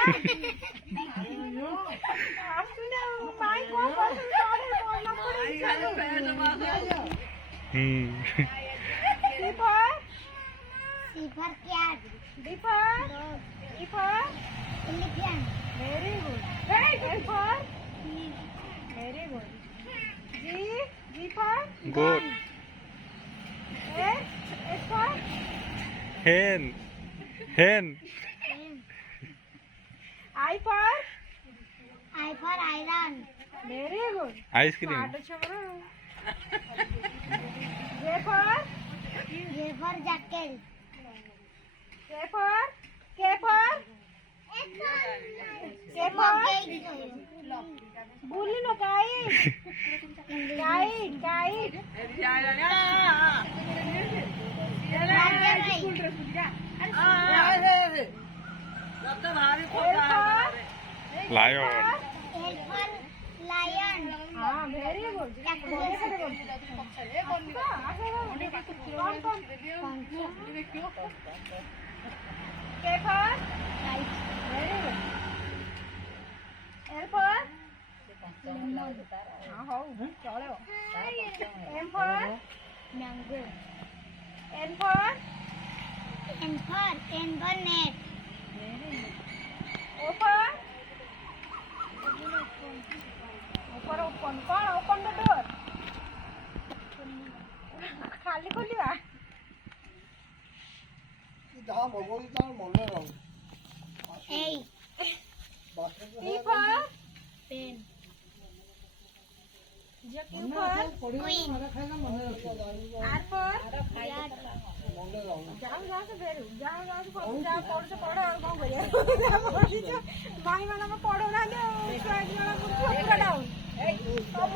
C for cat. D for E for elephant. Very good. L for very good. G for Good. H for Hen. I for iron. Very good. Ice cream. J for jackal. K for bully no kite. Lion. L for lion. Very good. K for kite. Very good. L for M for mango. N for net. O for open. कौन open the door? खाली खोलिवा A. P for pen. Q for queen. R for rat. जाओ से बेरू जाओ से पढ़ो और कौन करिया भाई माना में पढ़ो ना